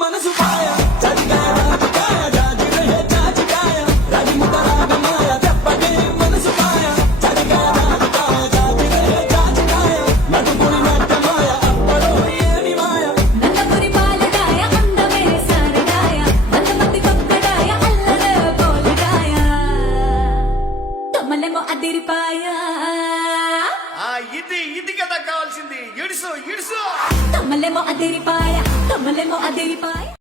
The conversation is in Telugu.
మనసు పాయ చదిగాయ రాజకాయ జాజిరహే జాజికాయ రాజముత రాగమాయ చెప్పగే మనసు పాయ చదిగాయ రాజకాయ జాజిరహే జాజికాయ నడుగుడి నాట్యమాయ అప్పలో ఏమి మాయ నందపురి పాలడాయ అందమే సారడాయ వందమంది కొక్కడాయ అల్లరే బోలడాయ తమలేమో అదిరిపాయ ఇది కదా కావాల్సింది. ఇడుసు తమలేమో అదిరిపాయ